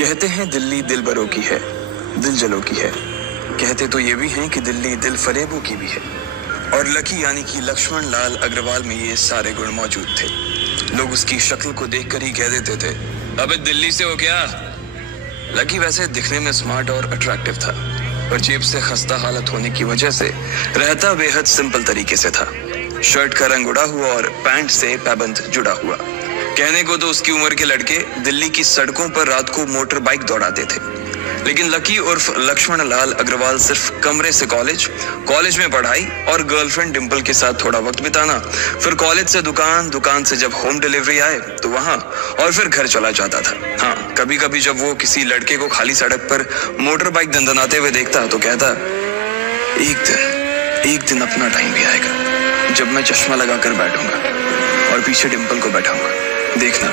कहते हैं दिल्ली दिल बरों की है, दिल जलों की है। कहते तो ये भी हैं कि दिल्ली दिल फरेबों की भी है। और लकी यानी कि लक्ष्मण लाल अग्रवाल में ये सारे गुण मौजूद थे। लोग उसकी शक्ल को देखकर ही कह देते थे, अबे दिल्ली से हो क्या? लकी वैसे दिखने में स्मार्ट और अट्रैक्टिव था, पर जेब से खस्ता हालत होने की वजह से रहता बेहद सिंपल तरीके से था। शर्ट का रंग उड़ा हुआ और पैंट से पैबंद जुड़ा हुआ। कहने को तो उसकी उम्र के लड़के दिल्ली की सड़कों पर रात को मोटर बाइक दौड़ाते थे, लेकिन लकी उर्फ लक्ष्मण लाल अग्रवाल सिर्फ कमरे से कॉलेज में पढ़ाई और गर्लफ्रेंड डिंपल के साथ थोड़ा वक्त बिताना, फिर कॉलेज से दुकान से जब होम डिलीवरी आए तो वहां, और फिर घर चला जाता था। हाँ, कभी कभी जब वो किसी लड़के को खाली सड़क पर मोटर बाइक दंदनाते हुए देखता तो कहता, एक दिन अपना टाइम भी आएगा जब मैं चश्मा लगाकर बैठूंगा और पीछे डिंपल को बैठाऊंगा। देखना,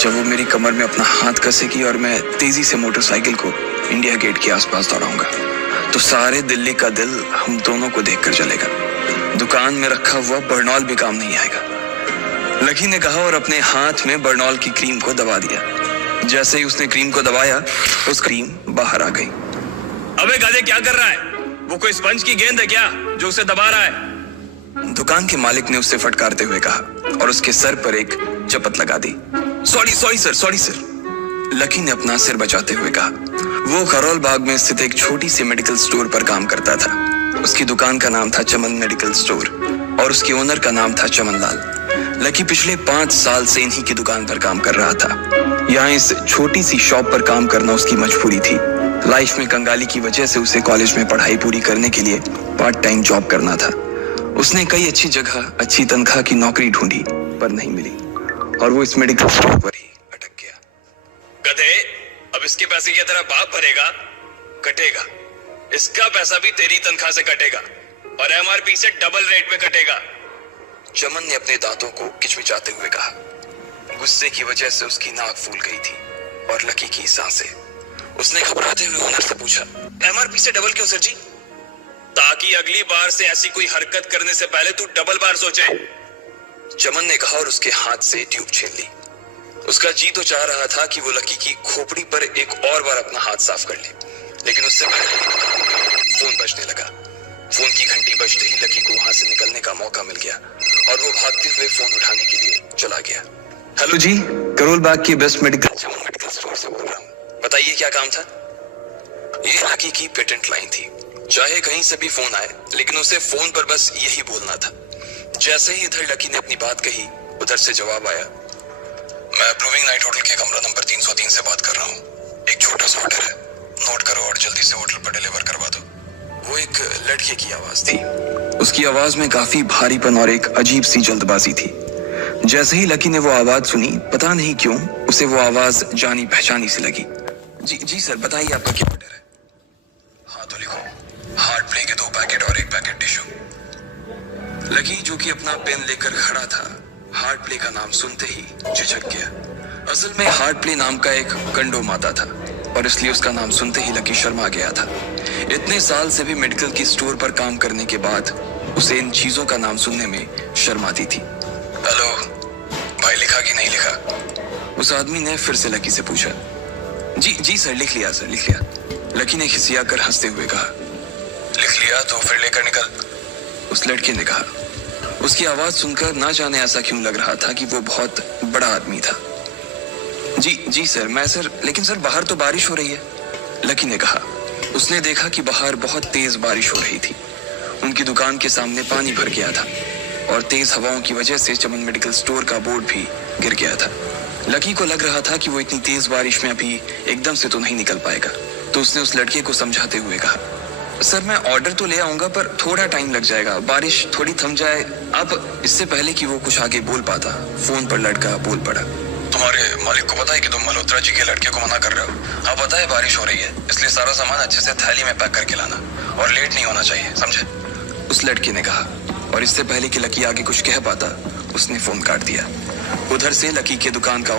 जब वो मेरी कमर में अपना हाथ कसेगी और मैं तेजी से मोटरसाइकिल को इंडिया गेट के आसपास दौड़ाऊंगा, तो सारे दिल्ली का दिल हम दोनों को देखकर जलेगा। दुकान में रखा हुआ बर्नॉल भी काम नहीं आएगा, लकी ने कहा और अपने हाथ में बर्नॉल की क्रीम को दबा दिया। जैसे ही उसने क्रीम को दबाया, उस क्रीम बाहर आ गई। अबे गधे, क्या कर रहा है? वो कोई स्पंज की गेंद है क्या जो उसे दबा रहा है? दुकान के मालिक ने उससे फटकारते हुए कहा और उसके सर पर एक चपत लगा दी। सॉरी सर, लकी ने अपना सिर बचाते हुए कहा। वो खरोल बाग में स्थित एक छोटी सी मेडिकल स्टोर पर काम करता था। उसकी दुकान का नाम था चमन मेडिकल स्टोर और उसके ओनर का नाम था चमन लाल। लकी पिछले 5 साल से इन्हीं की दुकान पर काम कर रहा था। यहाँ इस छोटी सी शॉप पर काम करना उसकी मजबूरी थी। लाइफ में कंगाली की वजह से उसे कॉलेज में पढ़ाई पूरी करने के लिए पार्ट टाइम जॉब करना था। उसने कई अच्छी जगह अच्छी तनख्वाह की नौकरी ढूंढी, पर नहीं मिली और वो इस मेडिकल स्टोर पर ही अटक गया। गधे, अब इसके पैसे क्या तेरा बाप भरेगा? कटेगा। इसका पैसा भी तेरी तनख्वाह से कटेगा और एमआरपी से डबल रेट में कटेगा। चमन ने अपने दांतों को किचमिचाते हुए कहा। गुस्से की वजह से उसकी नाक फूल गई थी और लकी की सांसें। उसने घबराते हुए ओनर से पूछा, एमआरपी से डबल क्यों सर जी? ताकि अगली बार से ऐसी कोई हरकत करने से पहले तू डबल बार सोचे, चमन ने कहा और उसके हाथ से ट्यूब छीन ली। उसका जी तो चाह रहा था कि वो लकी की खोपड़ी पर एक और बार अपना हाथ साफ कर ले, लेकिन उससे पहले फोन बजने लगा। फोन की घंटी बजते ही लकी को वहां से निकलने का मौका मिल गया और वो भागते हुए फोन उठाने के लिए चला गया। हेलो जी, करोल बाग की बेस्ट मेडिकल चमन मेडिकल स्टोर से बोल रहा हूँ। बताइए क्या काम था? ये लकी की पेटेंट लाइन थी। चाहे कहीं से भी फोन आए, लेकिन उसे फोन पर बस यही बोलना था। जैसे ही इधर लकी ने अपनी बात कही, उधर से जवाब आया, मैं अप्रूविंग नाइट होटल के कमरा नंबर 303 से बात कर रहा हूँ। एक छोटा सा ऑर्डर है, नोट करो और जल्दी से होटल पर डिलीवर करवा दो। वो एक लड़के की आवाज थी। उसकी आवाज में काफी भारीपन और एक अजीब सी जल्दबाजी थी। जैसे ही लकी ने वो आवाज सुनी, पता नहीं क्यों उसे वो आवाज जानी पहचानी सी लगी। जी सर, बताइए आपका क्या ऑर्डर है? हाँ तो लिखो, हार्ट प्ले के 2 पैकेट और 1 पैकेट टिश्यू। लकी, जो कि अपना पेन लेकर खड़ा था, हार्ट प्ले का नाम सुनते ही झिझक गया। असल में हार्ट प्ले नाम का एक कंडोम आता था और इसलिए उसका नाम सुनते ही लकी शर्मा गया था। इतने साल से भी मेडिकल की स्टोर पर काम करने के बाद उसे इन चीजों का नाम सुनने में शर्म आती थी। हेलो भाई, लिखा कि नहीं लिखा? उस आदमी ने फिर से लकी से पूछा। जी सर, लिख लिया सर, लिख लिया। लकी ने खिसिया कर हंसते हुए कहा। लिख लिया तो फिर लेकर निकल, उस लड़के ने कहा। उसकी आवाज सुनकर ना जाने ऐसा क्यों लग रहा था कि वो बहुत बड़ा आदमी था। जी सर, लेकिन सर बाहर तो बारिश हो रही है, लकी ने कहा। उसने देखा कि बाहर बहुत तेज बारिश हो रही थी। उनकी दुकान के सामने पानी भर गया था और तेज हवाओं की वजह से चमन मेडिकल स्टोर का बोर्ड भी गिर गया था। लकी को लग रहा था कि वो इतनी तेज बारिश में अभी एकदम से तो नहीं निकल पाएगा, तो उसने उस लड़के को समझाते हुए कहा, सर मैं ऑर्डर तो ले आऊंगा पर थोड़ा टाइम लग जाएगा, बारिश थोड़ी थम जाए। अब इससे पहले कि वो कुछ आगे बोल पाता, फोन पर लड़का बोल पड़ा। तुम्हारे मालिक को पता है कि तुम मल्होत्रा जी के लड़के को मना कर रहे हो? हाँ पता है, बारिश हो रही है, इसलिए सारा सामान अच्छे से थैली में पैक करके लाना और लेट नहीं होना चाहिए, समझे? उस लड़के ने कहा और इससे पहले कि लकी आगे कुछ कह पाता, उसने फोन काट दिया। उधर से लकी के दुकान का